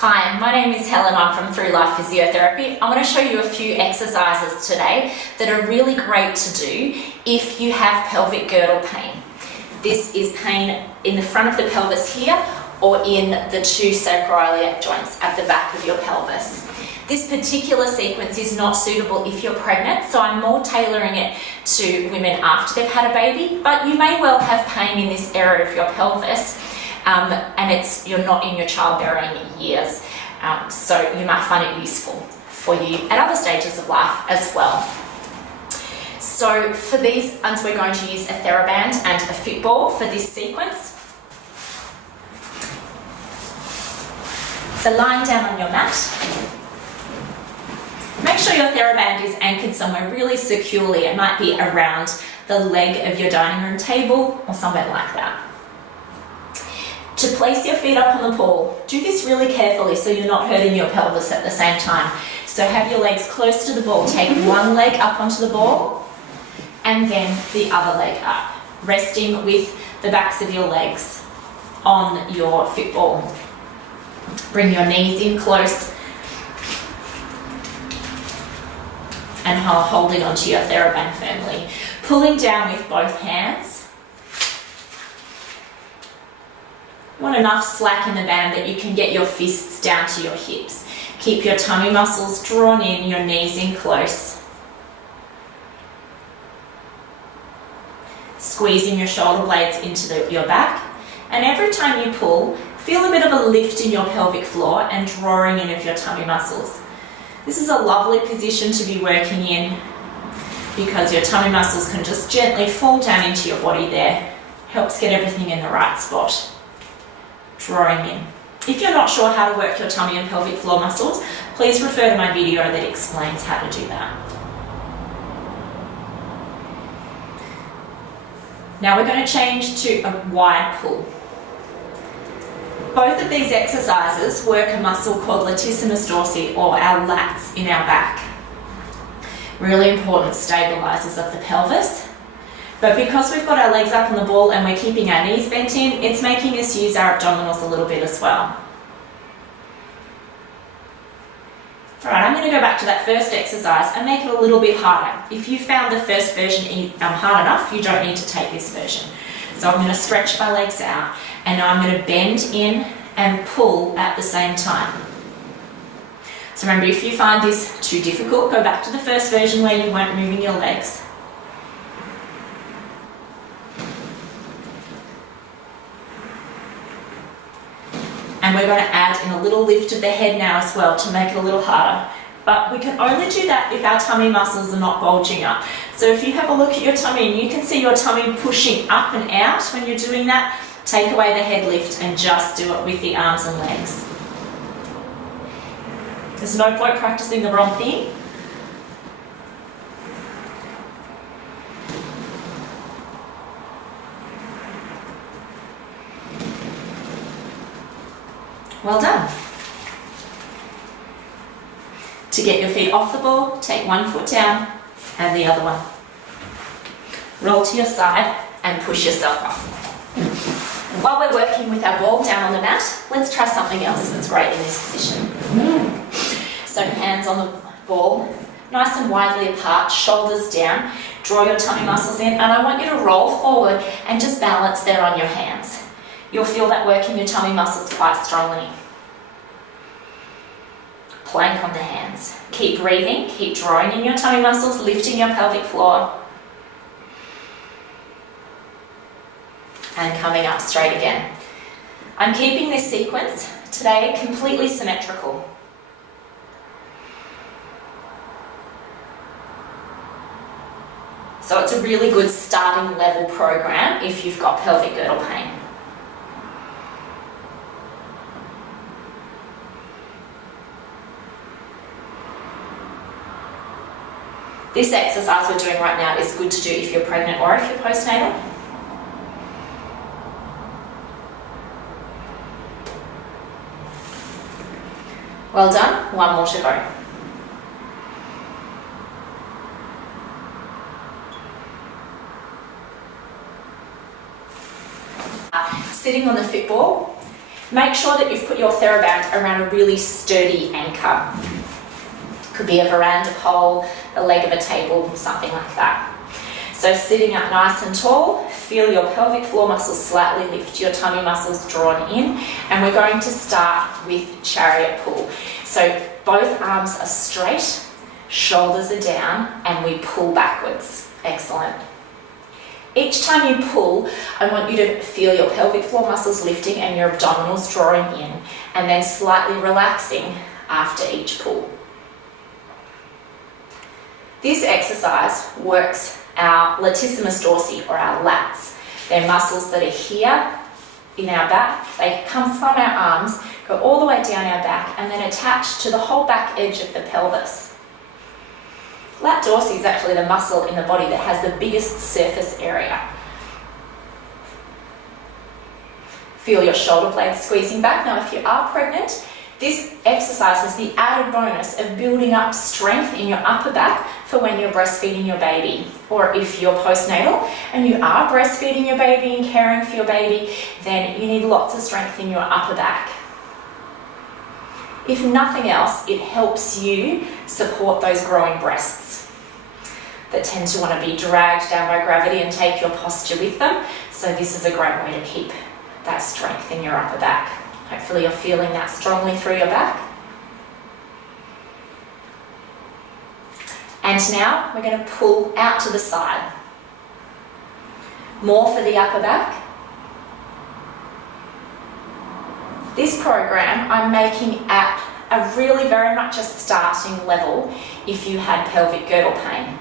Hi, my name is Helen. I'm from Through Life Physiotherapy. I'm going to show you a few exercises today that are really great to do if you have pelvic girdle pain. This is pain in the front of the pelvis here or in the two sacroiliac joints at the back of your pelvis. This particular sequence is not suitable if you're pregnant, so I'm more tailoring it to women after they've had a baby, but you may well have pain in this area of your pelvis. And you're not in your childbearing years, so you might find it useful for you at other stages of life as well. So for these ones, we're going to use a theraband and a fitball for this sequence. So lying down on your mat, make sure your theraband is anchored somewhere really securely. It might be around the leg of your dining room table or somewhere like that. To place your feet up on the ball, do this really carefully so you're not hurting your pelvis at the same time. So have your legs close to the ball. Take one leg up onto the ball and then the other leg up, resting with the backs of your legs on your fitball. Bring your knees in close and holding onto your theraband firmly. Pulling down with both hands. Want enough slack in the band that you can get your fists down to your hips. Keep your tummy muscles drawn in, your knees in close. Squeezing your shoulder blades into your back. And every time you pull, feel a bit of a lift in your pelvic floor and drawing in of your tummy muscles. This is a lovely position to be working in because your tummy muscles can just gently fall down into your body there. Helps get everything in the right spot. Drawing in. If you're not sure how to work your tummy and pelvic floor muscles, please refer to my video that explains how to do that. Now we're going to change to a wide pull. Both of these exercises work a muscle called latissimus dorsi, or our lats in our back. Really important stabilizers of the pelvis. But because we've got our legs up on the ball and we're keeping our knees bent in, it's making us use our abdominals a little bit as well. Alright, I'm going to go back to that first exercise and make it a little bit harder. If you found the first version hard enough, you don't need to take this version. So I'm going to stretch my legs out and now I'm going to bend in and pull at the same time. So remember, if you find this too difficult, go back to the first version where you weren't moving your legs. And we're going to add in a little lift of the head now as well to make it a little harder. But we can only do that if our tummy muscles are not bulging up. So if you have a look at your tummy and you can see your tummy pushing up and out when you're doing that, take away the head lift and just do it with the arms and legs. There's no point practicing the wrong thing. Well done. To get your feet off the ball, take one foot down and the other one. Roll to your side and push yourself up. While we're working with our ball down on the mat, let's try something else that's great in this position. So hands on the ball, nice and widely apart, shoulders down, draw your tummy muscles in, and I want you to roll forward and just balance there on your hands. You'll feel that working your tummy muscles quite strongly. Plank on the hands. Keep breathing, keep drawing in your tummy muscles, lifting your pelvic floor. And coming up straight again. I'm keeping this sequence today completely symmetrical. So it's a really good starting level program if you've got pelvic girdle pain. This exercise we're doing right now is good to do if you're pregnant or if you're postnatal. Well done, one more to go. Sitting on the fitball, Make sure that you've put your theraband around a really sturdy anchor. Could be a veranda pole, the leg of a table, something like that. So sitting up nice and tall, feel your pelvic floor muscles slightly lift, your tummy muscles drawn in, and we're going to start with chariot pull. So both arms are straight, shoulders are down, and we pull backwards. Excellent. Each time you pull, I want you to feel your pelvic floor muscles lifting and your abdominals drawing in, and then slightly relaxing after each pull. This exercise works our latissimus dorsi, or our lats. They're muscles that are here in our back. They come from our arms, go all the way down our back, and then attach to the whole back edge of the pelvis. Lat dorsi is actually the muscle in the body that has the biggest surface area. Feel your shoulder blades squeezing back. Now, if you are pregnant, this exercise has the added bonus of building up strength in your upper back for when you're breastfeeding your baby. Or if you're postnatal and you are breastfeeding your baby and caring for your baby, then you need lots of strength in your upper back. If nothing else, it helps you support those growing breasts that tend to want to be dragged down by gravity and take your posture with them. So this is a great way to keep that strength in your upper back. Hopefully you're feeling that strongly through your back. And now we're going to pull out to the side. More for the upper back. This program I'm making at a really very much a starting level if you had pelvic girdle pain.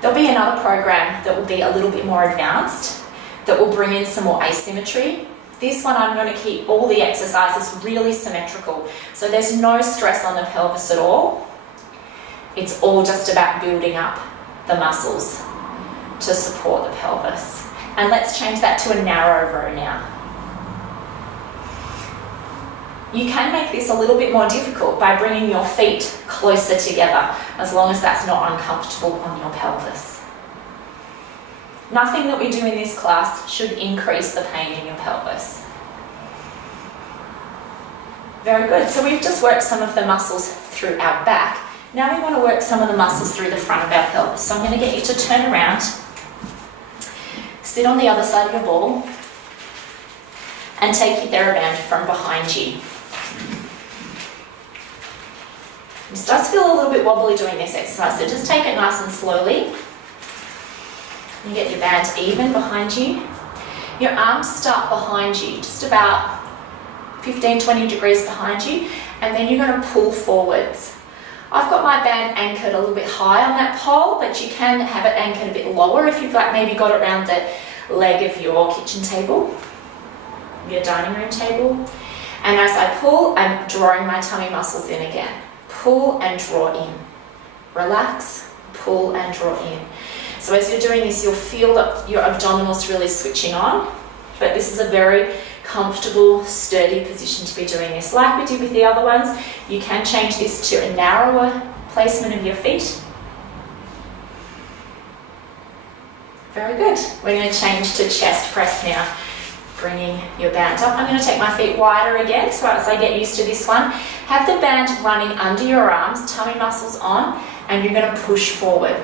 There'll be another program that will be a little bit more advanced, that will bring in some more asymmetry. This one I'm going to keep all the exercises really symmetrical, so there's no stress on the pelvis at all. It's all just about building up the muscles to support the pelvis. And let's change that to a narrow row now. You can make this a little bit more difficult by bringing your feet closer together, as long as that's not uncomfortable on your pelvis. Nothing that we do in this class should increase the pain in your pelvis. Very good. So we've just worked some of the muscles through our back. Now we want to work some of the muscles through the front of our pelvis. So I'm going to get you to turn around, sit on the other side of your ball, and take your theraband from behind you. This does feel a little bit wobbly doing this exercise, so just take it nice and slowly. You get your band even behind you. Your arms start behind you, just about 15-20 degrees behind you, and then you're going to pull forwards. I've got my band anchored a little bit high on that pole, but you can have it anchored a bit lower if you've maybe got it around the leg of your kitchen table, your dining room table. And as I pull, I'm drawing my tummy muscles in again. Pull and draw in. Relax, pull and draw in. So as you're doing this, you'll feel that your abdominals really switching on, but this is a very comfortable, sturdy position to be doing this. Like we did with the other ones, you can change this to a narrower placement of your feet. Very good. We're going to change to chest press now. Bringing your band up. I'm going to take my feet wider again, so as I get used to this one. Have the band running under your arms, tummy muscles on, and you're going to push forward.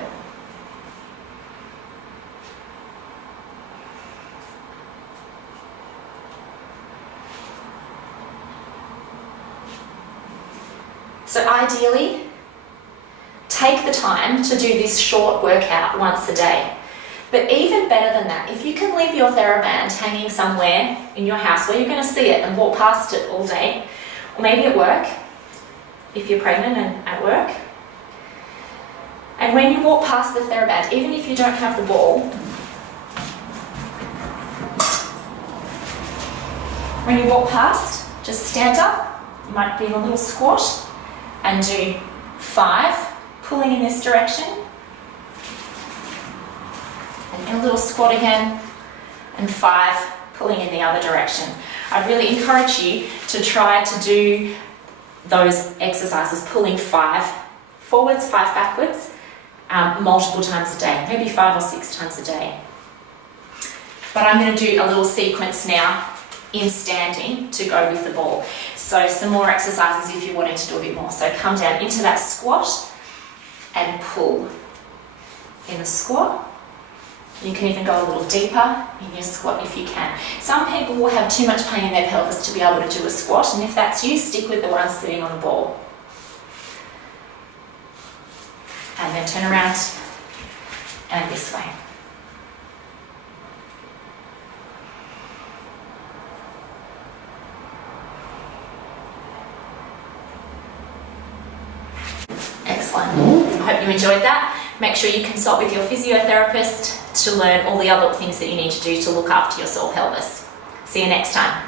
So ideally, take the time to do this short workout once a day. But even better than that, if you can leave your theraband hanging somewhere in your house where you're going to see it and walk past it all day, or maybe at work, if you're pregnant and at work. And when you walk past the theraband, even if you don't have the ball, when you walk past, just stand up. You might be in a little squat and do 5, pulling in this direction. And a little squat again, and 5, pulling in the other direction. I really encourage you to try to do those exercises, pulling 5 forwards, 5 backwards, multiple times a day, maybe 5 or 6 times a day. But I'm going to do a little sequence now in standing to go with the ball. So some more exercises if you wanted to do a bit more. So come down into that squat and pull in the squat. You can even go a little deeper in your squat if you can. Some people will have too much pain in their pelvis to be able to do a squat, and if that's you, stick with the one sitting on the ball. And then turn around and this way. Excellent. I hope you enjoyed that. Make sure you consult with your physiotherapist to learn all the other things that you need to do to look after your sore pelvis. See you next time.